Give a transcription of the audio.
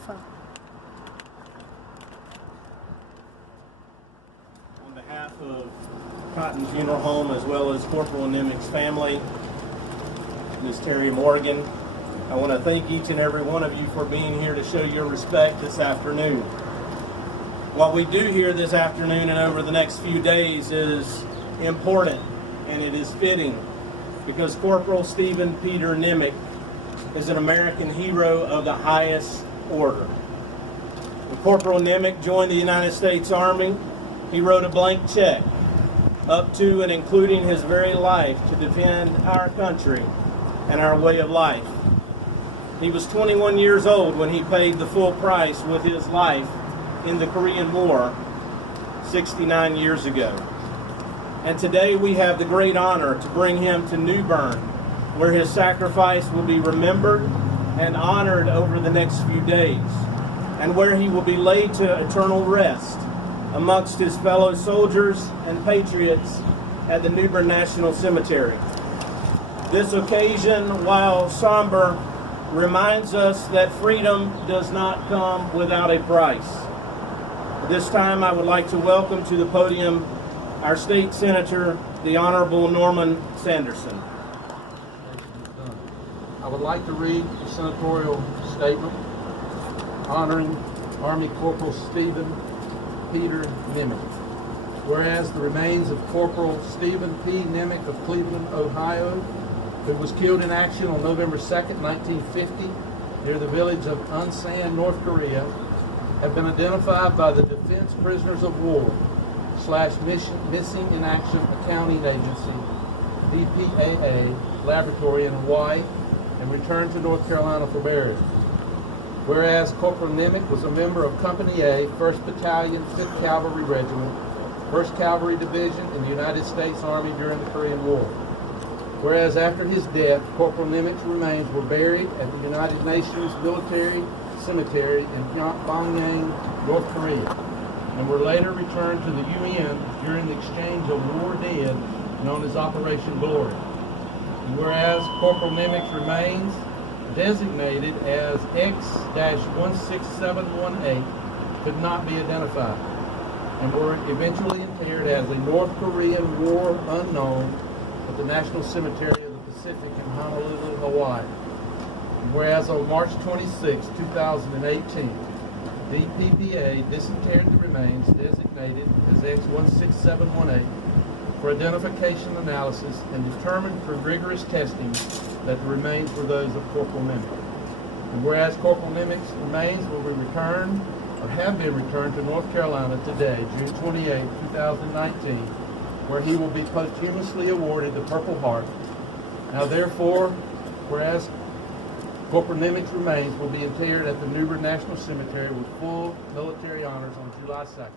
fine. On behalf of Cotton Funeral Home, as well as Corporal Nemec's family, Ms. Terry Morgan, I want to thank each and every one of you for being here to show your respect this afternoon. What we do here this afternoon and over the next few days is important, and it is fitting, because Corporal Stephen Peter Nemec is an American hero of the highest order. When Corporal Nemec joined the United States Army, he wrote a blank check up to and including his very life to defend our country and our way of life. He was 21 years old when he paid the full price with his life in the Korean War 69 years ago. And today we have the great honor to bring him to New Bern, where his sacrifice will be remembered and honored over the next few days, and where he will be laid to eternal rest amongst his fellow soldiers and patriots at the New Bern National Cemetery. This occasion, while somber, reminds us that freedom does not come without a price. This time I would like to welcome to the podium our State Senator, the Honorable Norman Sanderson. I would like to read the senatorial statement honoring Army Corporal Stephen Peter Nemec. Whereas the remains of Corporal Stephen P. Nemec of Cleveland, Ohio, who was killed in action on November 2nd, 1950, near the village of Unsan, North Korea, have been identified by the Defense Prisoners of War / Missing in Action Accounting Agency, DPAA, laboratory in Hawaii, and returned to North Carolina for burial. Whereas Corporal Nemec was a member of Company A, 1st Battalion, 5th Cavalry Regiment, 1st Cavalry Division in the United States Army during the Korean War. Whereas after his death, Corporal Nemec's remains were buried at the United Nations Military Cemetery in Pyongyang, North Korea, and were later returned to the UN during the exchange of war dead known as Operation Glory. And whereas Corporal Nemec's remains, designated as X-16718, could not be identified, and were eventually interred as a North Korean War unknown at the National Cemetery of the Pacific in Honolulu, Hawaii. And whereas on March 26, 2018, the PPA disinterred the remains designated as X-16718 for identification analysis and determined through rigorous testing that the remains were those of Corporal Nemec. And whereas Corporal Nemec's remains will be returned or have been returned to North Carolina today, June 28, 2019, where he will be posthumously awarded the Purple Heart. Now therefore, whereas Corporal Nemec's remains will be interred at the New Bern National Cemetery with full military honors on July 2nd.